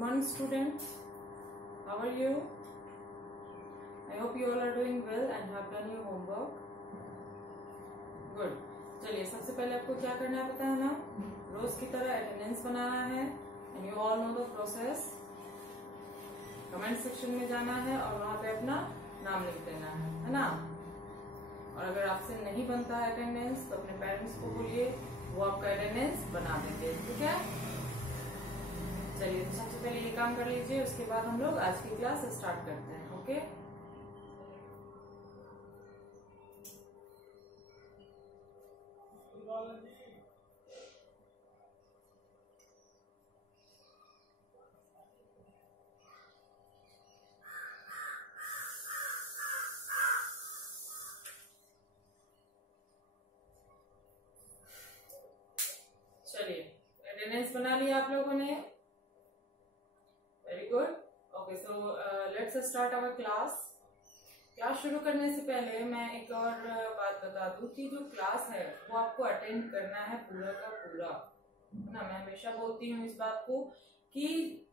morning students, how are you? I hope you all are doing well and have done your homework. Good. चलिए सबसे पहले आपको क्या करना है पता है ना, रोज की तरह अटेंडेंस बनाना है and you all know the process. Comment section में जाना है और वहाँ पे अपना नाम लिख देना है ना। और अगर आपसे नहीं बनता है अटेंडेंस तो अपने पेरेंट्स को बोलिए, वो आपका अटेंडेंस बना देंगे, ठीक है। चलिए तो सबसे पहले ये काम कर लीजिए, उसके बाद हम लोग आज की क्लास स्टार्ट करते हैं। ओके, चलिए अटेंडेंस बना लिया आप लोगों ने, very good. Okay, so let's start our class. Class शुरू करने से पहले मैं एक और बात बता दूं कि जो क्लास है वो आपको अटेंड करना है पूरा का पूरा, है ना। मैं हमेशा बोलती हूँ इस बात को कि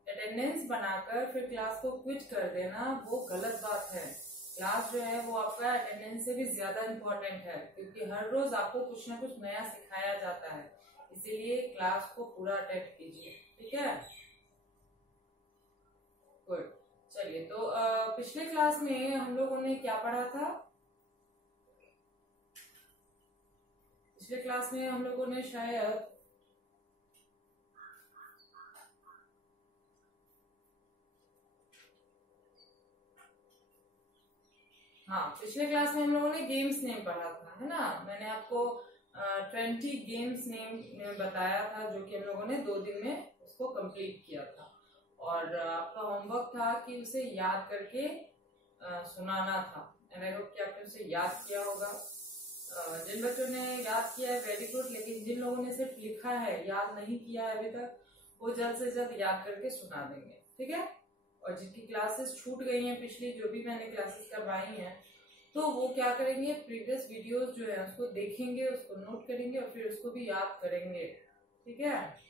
अटेंडेंस बनाकर फिर क्लास को क्विट कर देना वो गलत बात है। क्लास जो है वो आपका अटेंडेंस से भी ज्यादा इम्पोर्टेंट है, क्योंकि हर रोज आपको कुछ ना कुछ नया सिखाया जाता है, इसीलिए क्लास को पूरा अटेंड कीजिए, ठीक है। गुड। चलिए तो पिछले क्लास में हम लोगों ने क्या पढ़ा था? पिछले क्लास में हम लोगों ने शायद पिछले क्लास में हम लोगों ने गेम्स नेम पढ़ा था, है ना। मैंने आपको 20 गेम्स नेम बताया था, जो कि हम लोगों ने 2 दिन में उसको कंप्लीट किया था। और आपका होमवर्क था कि उसे याद करके सुनाना था। आई होप कि आपने उसे याद किया होगा। जिन बच्चों ने याद किया है वेरी गुड, लेकिन जिन लोगों ने सिर्फ लिखा है, याद नहीं किया है अभी तक, वो जल्द से जल्द याद करके सुना देंगे, ठीक है। और जिनकी क्लासेस छूट गई हैं पिछली, जो भी मैंने क्लासेस करवाई हैं, तो वो क्या करेंगे, प्रीवियस वीडियोस जो है उसको देखेंगे, उसको नोट करेंगे और फिर उसको भी याद करेंगे, ठीक है।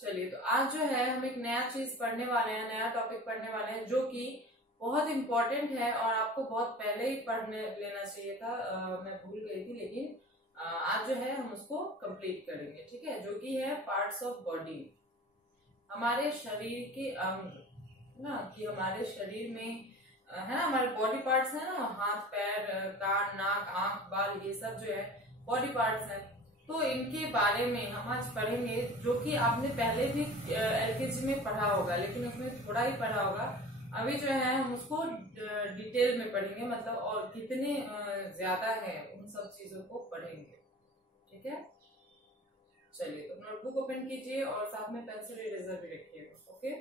चलिए तो आज जो है हम एक नया चीज पढ़ने वाले हैं, नया टॉपिक पढ़ने वाले हैं, जो कि बहुत इम्पोर्टेंट है और आपको बहुत पहले ही पढ़ने लेना चाहिए था। मैं भूल गई थी, लेकिन आज जो है हम उसको कंप्लीट करेंगे, ठीक है। जो कि है पार्ट्स ऑफ बॉडी, हमारे शरीर के अंग, ना, कि हमारे शरीर में है ना, हमारे बॉडी पार्ट्स है ना, हाथ पैर कान नाक आंख बाल, ये सब जो है बॉडी पार्ट्स हैं। तो इनके बारे में हम आज पढ़ेंगे, जो कि आपने पहले भी एलकेजी में पढ़ा होगा, लेकिन उसमें थोड़ा ही पढ़ा होगा। अभी जो है हम उसको डिटेल में पढ़ेंगे, मतलब और कितने ज्यादा है उन सब चीजों को पढ़ेंगे, ठीक है। चलिए तो नोटबुक ओपन कीजिए और साथ में पेंसिल इरेजर भी रखिएगा, ओके।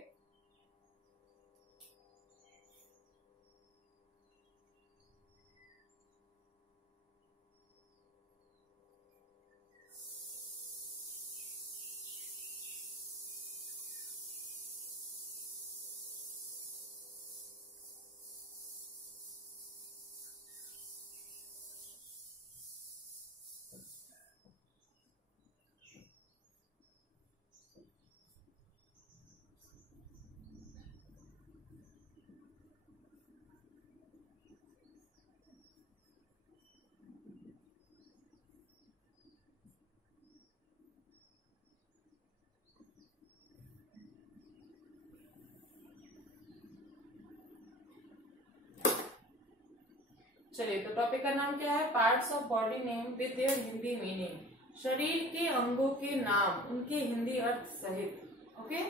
चलिए तो टॉपिक का नाम क्या है? Parts of body name with their Hindi meaning. शरीर के अंगों के नाम, उनके हिंदी अर्थ सहित, ओके।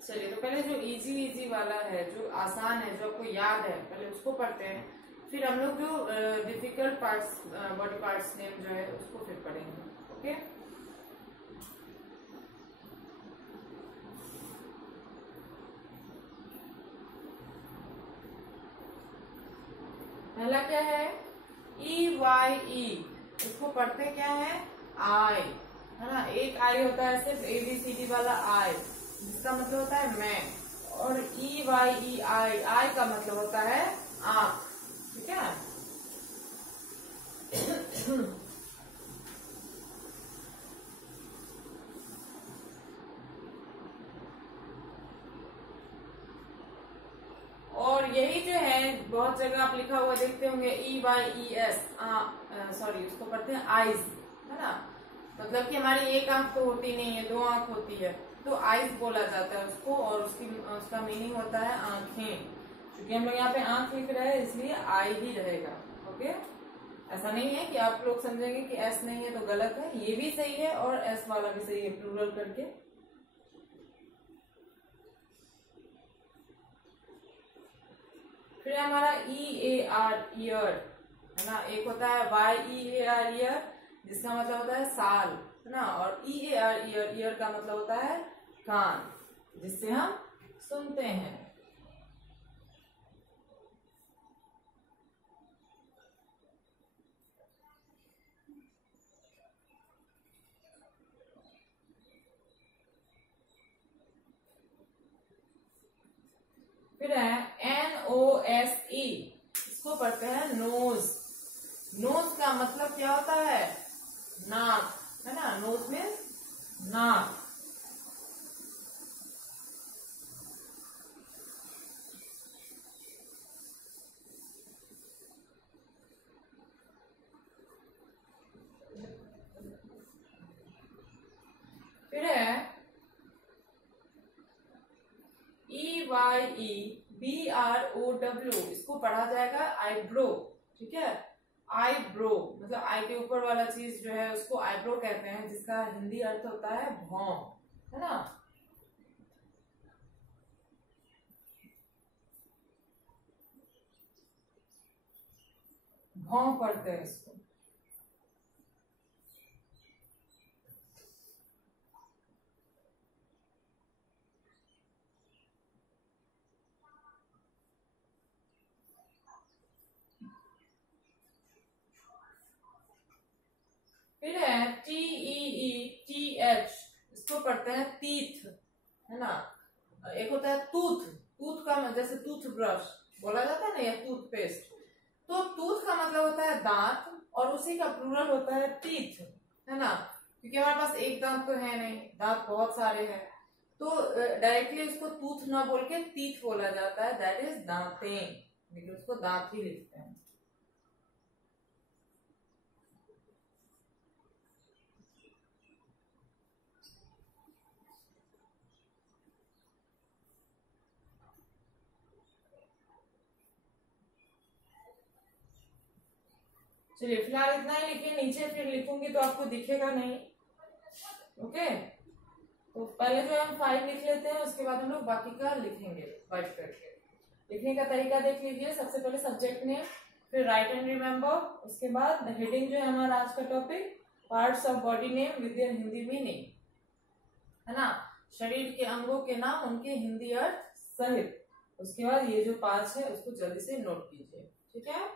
चलिए तो पहले जो इजी वाला है, जो आसान है, जो आपको याद है, पहले उसको पढ़ते हैं, फिर हम लोग जो difficult parts, body parts name जो है उसको फिर पढ़ेंगे, ओके। पहला क्या है? EYE, इसको पढ़ते क्या है? आई, है ना। एक आई होता है सिर्फ ABCD वाला आई, जिसका मतलब होता है मैं। और EYE आई का मतलब होता है आंख, ठीक है। यही जो है बहुत जगह आप लिखा हुआ देखते होंगे EYES, सॉरी उसको पढ़ते हैं आइज, है ना। मतलब कि हमारी एक आंख तो होती नहीं है, 2 आंख होती है, तो आइज बोला जाता है उसको, और उसका मीनिंग होता है आंखें। क्योंकि हम लोग यहाँ पे आंख लिख रहे हैं इसलिए आई ही रहेगा। ओके, ऐसा नहीं है कि आप लोग समझेंगे कि एस नहीं है तो गलत है, ये भी सही है और एस वाला भी सही है प्लूरल करके। फिर हमारा EAR ईयर, है ना। एक होता है YEAR ईयर जिसका मतलब होता है साल, है ना, और EAR ईयर का मतलब होता है कान, जिससे हम सुनते हैं। फिर है NOSE, इसको पढ़ते हैं नोज। नोज का मतलब क्या होता है, नाक, है ना। नोज में नाक। फिर है EYEBROW, इसको पढ़ा जाएगा आईब्रो, ठीक है। आईब्रो मतलब आई के ऊपर वाला चीज जो है उसको आईब्रो कहते हैं, जिसका हिंदी अर्थ होता है भौं, है ना। भौं पढ़ते हैं इसको। फिर है TEETH, इसको पढ़ते हैं तीथ, है ना। एक होता है टूथ, टूथ का जैसे टूथ ब्रश बोला जाता है ना, या टूथपेस्ट, तो टूथ का मतलब होता है दांत, और उसी का प्लूरल होता है टीथ, है ना। क्योंकि हमारे पास एक दांत तो है नहीं, दांत बहुत सारे हैं, तो डायरेक्टली उसको टूथ ना बोल के टीथ बोला जाता है, दैट इज दांतें, लेकिन उसको दांत ही लिखते हैं। चलिए फिलहाल इतना ही लिखिए, नीचे फिर लिखूंगी तो आपको दिखेगा नहीं। ओके, तो पहले जो हम 5 लिख लेते हैं, उसके बाद हम लोग बाकी का लिखेंगे वाइट करके। लिखने का तरीका देख लीजिए। सबसे पहले सब्जेक्ट नेम, फिर राइट एंड रिमेम्बर, उसके बाद हेडिंग जो है हमारा आज का topic, parts of body name with their Hindi meaning, है ना। शरीर के अंगों के नाम उनके हिंदी अर्थ सहित। उसके बाद ये जो 5 है उसको जल्दी से नोट कीजिए, ठीक है।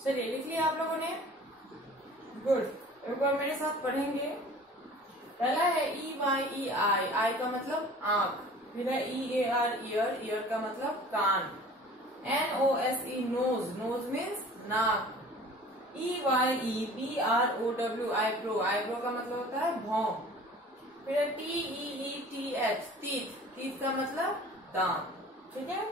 चलिए लिख लिया आप लोगों ने, गुड। एक बार मेरे साथ पढ़ेंगे। पहला है EYEI, आई का मतलब आंख, फिर है EAR ईयर, ईयर का मतलब कान, NOSE नोज, नोज मीन्स नाक, EYEBROW आईब्रो, आईब्रो का मतलब होता है भौं, फिर है TEETH टीथ, टीथ का मतलब दांत। ठीक है,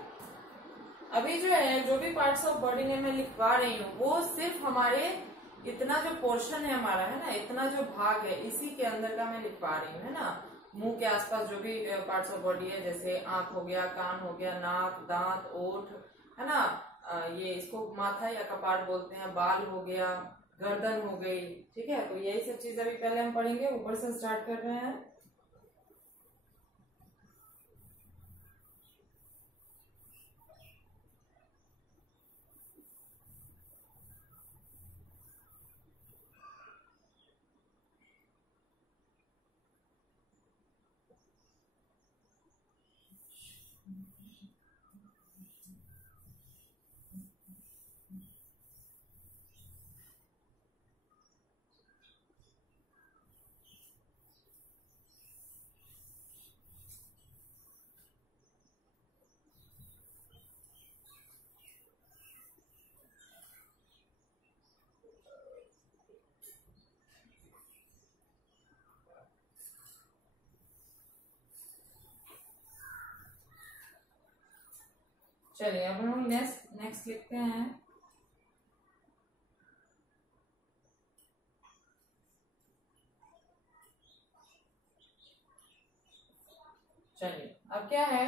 अभी जो है जो भी पार्ट्स ऑफ बॉडी ने मैं लिखवा रही हूँ वो सिर्फ हमारे इतना जो पोर्शन है हमारा, है ना, इतना जो भाग है इसी के अंदर का मैं लिखवा रही हूँ, है ना। मुंह के आसपास जो भी पार्ट्स ऑफ बॉडी है, जैसे आंख हो गया, कान हो गया, नाक, दांत, ओठ, है ना, ये इसको माथा या कपाड़ बोलते हैं, बाल हो गया, गर्दन हो गई। ठीक है, तो यही सब चीज अभी पहले हम पढ़ेंगे, ऊपर से स्टार्ट कर रहे हैं। चलिए अब हम नेक्स्ट लिखते हैं। चलिए अब क्या है,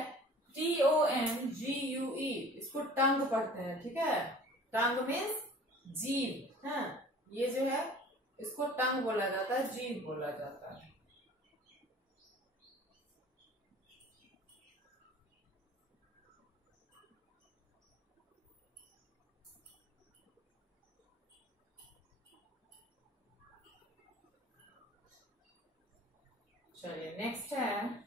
TONGUE, इसको टंग पढ़ते हैं। ठीक है, टंग मीन्स जीभ, है, ये जो है इसको टंग बोला जाता है, जीभ बोला जाता है। चलिए नेक्स्ट है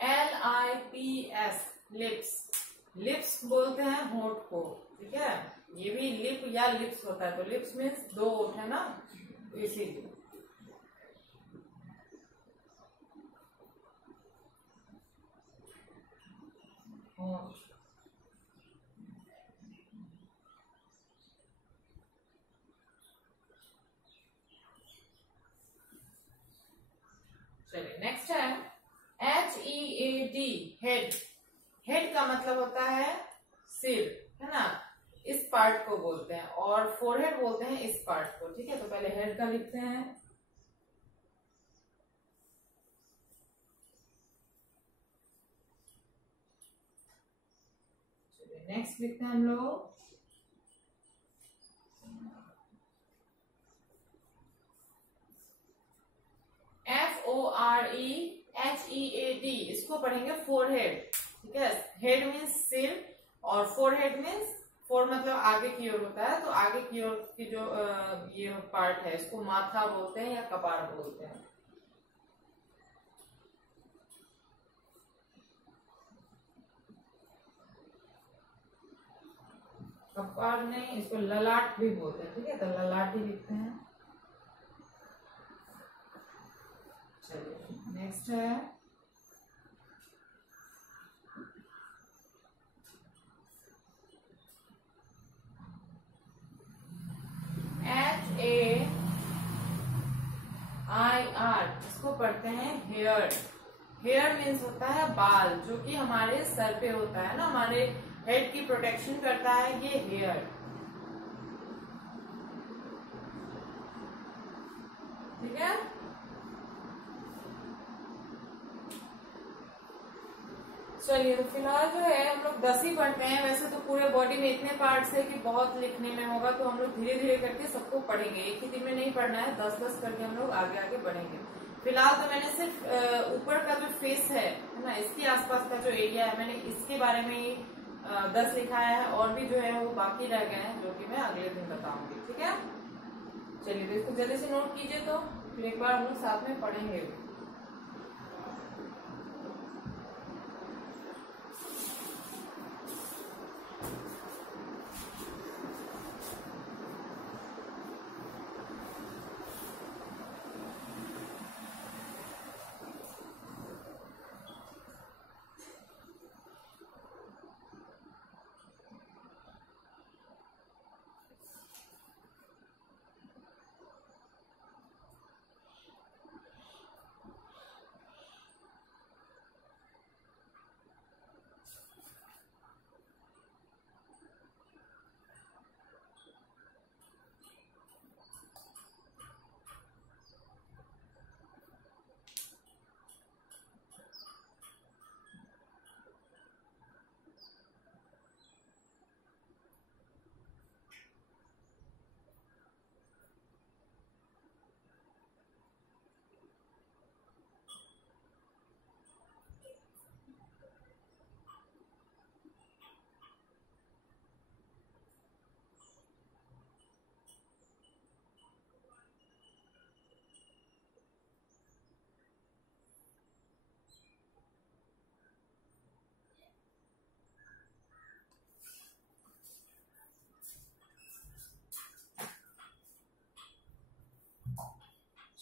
LIPS, लिप्स, लिप्स बोलते हैं होंठ को। ठीक है, ये भी लिप या लिप्स होता है, तो लिप्स मीन्स दो होंठ है ना, तो इसीलिए। चलिए नेक्स्ट है HEAD, हेड, हेड का मतलब होता है सिर, है ना, इस पार्ट को बोलते हैं, और फोरहेड बोलते हैं इस पार्ट को। ठीक है, तो पहले हेड का लिखते हैं। चलिए नेक्स्ट लिखते हैं हम लोग FOREHEAD, इसको पढ़ेंगे फोरहेड। ठीक है, हेड मीन्स सिर और फोरहेड मीन्स, फोर मतलब आगे की ओर होता है, तो आगे की ओर की जो ये पार्ट है इसको माथा बोलते हैं या कपाड़ बोलते हैं। कपाड़ नहीं, इसको ललाट भी बोलते हैं। ठीक है, तो ललाट ही लिखते हैं। चलिए नेक्स्ट है HAIR, इसको पढ़ते हैं हेयर। हेयर मीन्स होता है बाल, जो कि हमारे सर पे होता है ना, हमारे हेड की प्रोटेक्शन करता है ये हेयर। ठीक है, चलिए तो फिलहाल जो है हम लोग 10 ही पढ़ते हैं। वैसे तो पूरे बॉडी में इतने पार्ट्स है कि बहुत लिखने में होगा, तो हम लोग धीरे धीरे करके सबको पढ़ेंगे, एक ही दिन में नहीं पढ़ना है, 10-10 करके हम लोग आगे आगे बढ़ेंगे। फिलहाल तो मैंने सिर्फ ऊपर का जो फेस है ना, इसके आसपास का जो एरिया है, मैंने इसके बारे में ही 10 लिखा है, और भी जो है वो बाकी रह गए हैं, जो कि मैं अगले दिन बताऊंगी। ठीक है, चलिए तो इसको जल्दी से नोट कीजिए, तो फिर एक बार हम लोग साथ में पढ़ेंगे।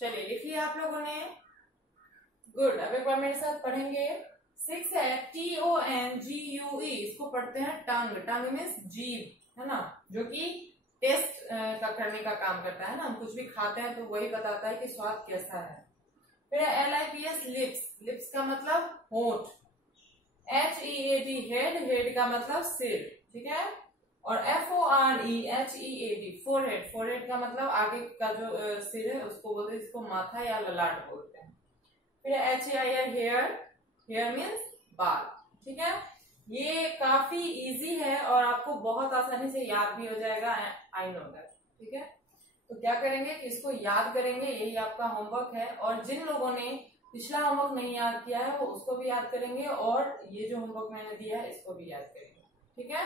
चलिए लिख लिया आप लोगों ने, गुड। अब एक बार मेरे साथ पढ़ेंगे। 6 है TONGUE, इसको पढ़ते हैं टंग। टंग मीन्स जीभ, है ना, जो कि टेस्ट का करने का काम करता है ना। हम कुछ भी खाते हैं तो वही बताता है कि स्वाद कैसा है। फिर LIPS लिप्स, लिप्स का मतलब होंठ। HEAD हेड, हेड का मतलब सिर, ठीक है। और FOREHEAD फोरहेड, फोरहेड का मतलब आगे का जो सिर है उसको बोलते हैं, इसको माथा या ललाट बोलते हैं। फिर HAIR हेयर, हेयर मीन्स बाल, ठीक है। ये काफी इजी है और आपको बहुत आसानी से याद भी हो जाएगा, आई नो दैट, ठीक है। तो क्या करेंगे कि इसको याद करेंगे, यही आपका होमवर्क है। और जिन लोगों ने पिछला होमवर्क नहीं याद किया है वो उसको भी याद करेंगे, और ये जो होमवर्क मैंने दिया है इसको भी याद करेंगे, ठीक है।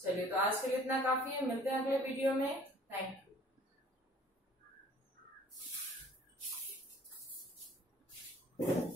चलिए, तो आज के लिए इतना काफी है, मिलते हैं अगले वीडियो में। Thank you.